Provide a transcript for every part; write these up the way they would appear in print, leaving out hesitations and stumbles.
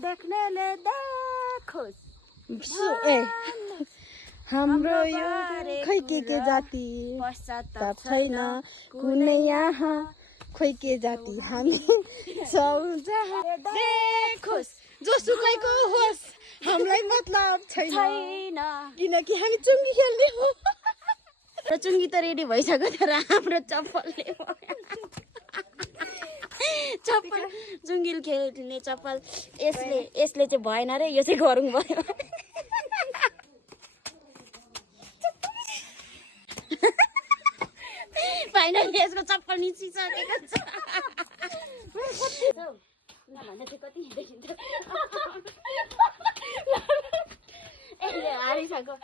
देख्नेले देखोस् हाम्रो यो खै के जाति पश्चाताप छैन कुनै यहाँ खोइ के जाति हामी छौँ जहाँ देखोस् जोसुकैको होस् हामीलाई मतलब छैन किनकि हामी चुङ्गी खेल्ने हो र चुङ्गी त रेडी भइसक्यो तर हाम्रो चप्पलले चप्पल चुङ्गी खेल्ने चप्पल यसले चाहिँ भएन रे यो चाहिँ गरौँ भयो फाइनली यसको चप्पल निस्किसकेको छ यसले हारिसक्यो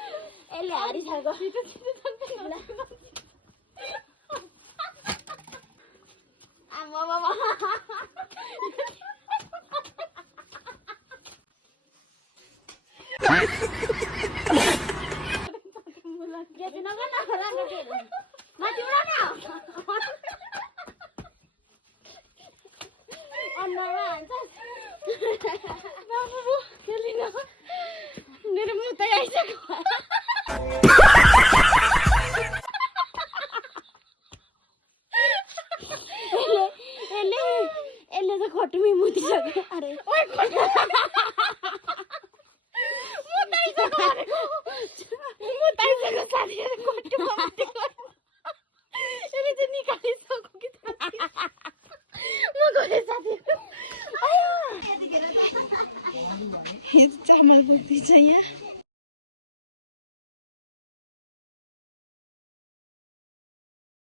मेरो मुतै आइसक्यो यसले त खटुमी मुतिसक्यो अरे चामल बोक्दैछ यहाँ